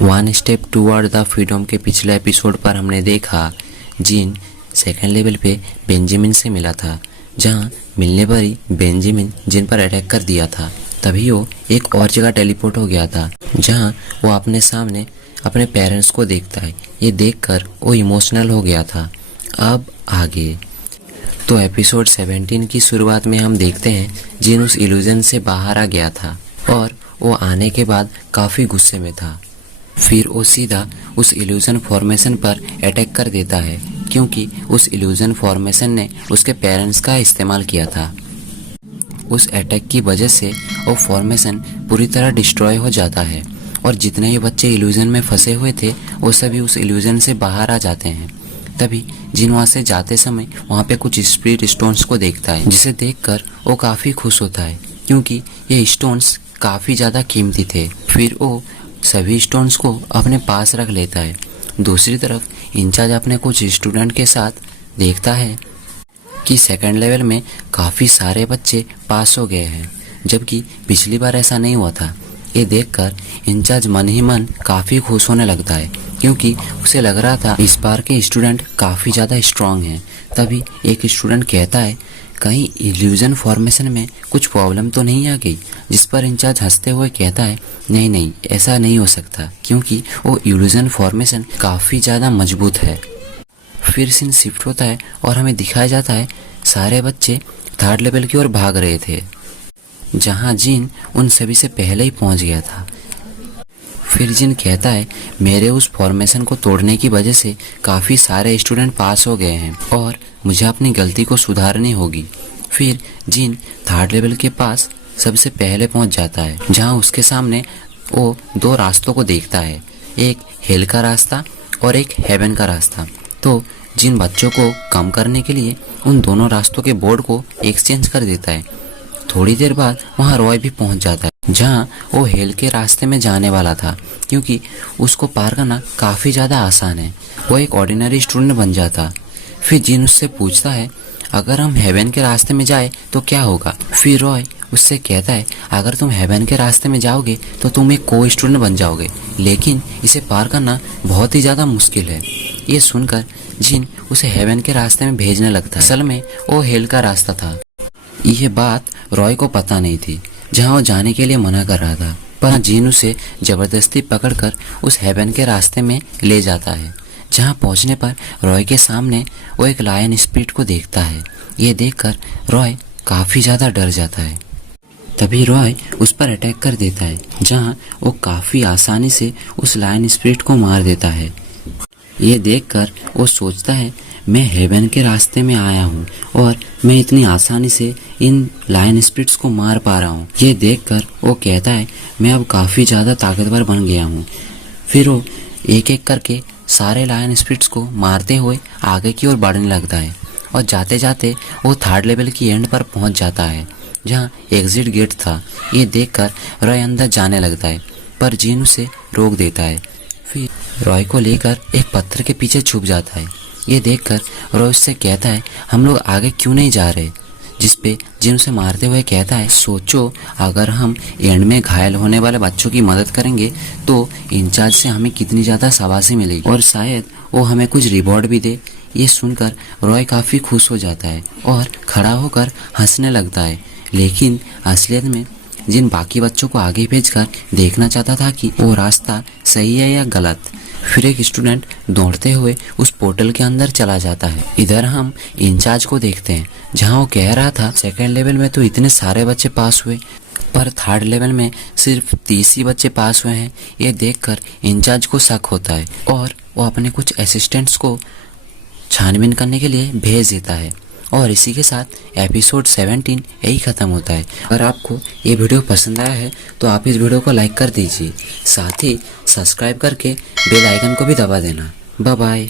One step toward the freedom के पिछले episode पर हमने देखा जिन सेकेंड लेवल पे बेंजामिन से मिला था, जहाँ मिलने पर ही बेंजामिन जिन पर अटैक कर दिया था। तभी वो एक और जगह टेलीपोर्ट हो गया था, जहाँ वो अपने सामने अपने पेरेंट्स को देखता है। ये देखकर वो इमोशनल हो गया था। अब आगे तो एपिसोड 17 की शुरुआत में हम देखते हैं जिन उस इल्यूजन से बाहर आ गया था और वो आने के बाद काफ़ी गुस्से में था। फिर वो सीधा उस इल्यूजन फॉर्मेशन पर अटैक कर देता है, क्योंकि उस इल्यूजन फॉर्मेशन ने उसके पेरेंट्स का इस्तेमाल किया था। उस अटैक की वजह से वो फॉर्मेशन पूरी तरह डिस्ट्रॉय हो जाता है और जितने ही बच्चे इल्यूजन में फंसे हुए थे वो सभी उस इल्यूजन से बाहर आ जाते हैं। तभी जिन वहाँ से जाते समय वहाँ पे कुछ स्पिरिट स्टोन्स को देखता है, जिसे देखकर वो काफ़ी खुश होता है, क्योंकि ये स्टोन्स काफ़ी ज़्यादा कीमती थे। फिर वो सभी स्टोन्स को अपने पास रख लेता है। दूसरी तरफ इंचार्ज अपने कुछ स्टूडेंट के साथ देखता है कि सेकंड लेवल में काफ़ी सारे बच्चे पास हो गए हैं, जबकि पिछली बार ऐसा नहीं हुआ था। ये देखकर इंचार्ज मन ही मन काफ़ी खुश होने लगता है, क्योंकि उसे लग रहा था इस बार के स्टूडेंट काफ़ी ज़्यादा स्ट्रांग हैं। तभी एक स्टूडेंट कहता है कहीं इल्यूजन फॉर्मेशन में कुछ प्रॉब्लम तो नहीं आ गई, जिस पर इंचार्ज हंसते हुए कहता है नहीं नहीं, ऐसा नहीं हो सकता, क्योंकि वो इल्यूजन फॉर्मेशन काफ़ी ज़्यादा मजबूत है। फिर सीन शिफ्ट होता है और हमें दिखाया जाता है सारे बच्चे थर्ड लेवल की ओर भाग रहे थे, जहाँ जिन उन सभी से पहले ही पहुँच गया था। फिर जिन कहता है मेरे उस फॉर्मेशन को तोड़ने की वजह से काफ़ी सारे स्टूडेंट पास हो गए हैं और मुझे अपनी गलती को सुधारनी होगी। फिर जिन थर्ड लेवल के पास सबसे पहले पहुंच जाता है, जहां उसके सामने वो दो रास्तों को देखता है, एक हेल का रास्ता और एक हेवन का रास्ता। तो जिन बच्चों को कम करने के लिए उन दोनों रास्तों के बोर्ड को एक्सचेंज कर देता है। थोड़ी देर बाद वहाँ रॉय भी पहुँच जाता है, जहाँ वो हेल के रास्ते में जाने वाला था, क्योंकि उसको पार करना काफ़ी ज़्यादा आसान है। वो एक ऑर्डिनरी स्टूडेंट बन जाता। फिर जिन उससे पूछता है अगर हम हेवन के रास्ते में जाए तो क्या होगा। फिर रॉय उससे कहता है अगर तुम हेवन के रास्ते में जाओगे तो तुम एक को स्टूडेंट बन जाओगे, लेकिन इसे पार करना बहुत ही ज़्यादा मुश्किल है। ये सुनकर जिन उसे हेवन के रास्ते में भेजने लगता है। असल में वो हेल का रास्ता था। यह बात रॉय को पता नहीं थी, जहाँ वो जाने के लिए मना कर रहा था, पर जिन उसे ज़बरदस्ती पकड़कर उस हेवन के रास्ते में ले जाता है। जहाँ पहुँचने पर रॉय के सामने वो एक लायन स्पिरिट को देखता है। ये देखकर रॉय काफ़ी ज़्यादा डर जाता है। तभी रॉय उस पर अटैक कर देता है, जहाँ वो काफ़ी आसानी से उस लायन स्पिरिट को मार देता है। ये देखकर वो सोचता है मैं हेवन के रास्ते में आया हूँ और मैं इतनी आसानी से इन लायन स्पिरिट्स को मार पा रहा हूँ। ये देखकर वो कहता है मैं अब काफ़ी ज़्यादा ताकतवर बन गया हूँ। फिर वो एक एक करके सारे लायन स्पिरिट्स को मारते हुए आगे की ओर बढ़ने लगता है और जाते जाते वो थर्ड लेवल की एंड पर पहुँच जाता है, जहाँ एग्जिट गेट था। ये देखकर रॉय अंदर जाने लगता है, पर जिन उसे रोक देता है। फिर रॉय को लेकर एक पत्थर के पीछे छुप जाता है। ये देखकर रॉय उससे कहता है हम लोग आगे क्यों नहीं जा रहे, जिस पे जिन उसे मारते हुए कहता है सोचो अगर हम एंड में घायल होने वाले बच्चों की मदद करेंगे तो इंचार्ज से हमें कितनी ज़्यादा शाबाशी मिलेगी और शायद वो हमें कुछ रिवॉर्ड भी दे। ये सुनकर रॉय काफ़ी खुश हो जाता है और खड़ा होकर हंसने लगता है, लेकिन असलियत में जिन बाकी बच्चों को आगे भेजकर देखना चाहता था कि वो रास्ता सही है या गलत। फिर एक स्टूडेंट दौड़ते हुए उस पोर्टल के अंदर चला जाता है। इधर हम इंचार्ज को देखते हैं, जहां वो कह रहा था सेकंड लेवल में तो इतने सारे बच्चे पास हुए, पर थर्ड लेवल में सिर्फ 30 ही बच्चे पास हुए हैं। ये देखकर इंचार्ज को शक होता है और वो अपने कुछ असिस्टेंट्स को छानबीन करने के लिए भेज देता है। और इसी के साथ एपिसोड 17 यही ख़त्म होता है। अगर आपको ये वीडियो पसंद आया है तो आप इस वीडियो को लाइक कर दीजिए, साथ ही सब्सक्राइब करके बेल आइकन को भी दबा देना। Bye bye.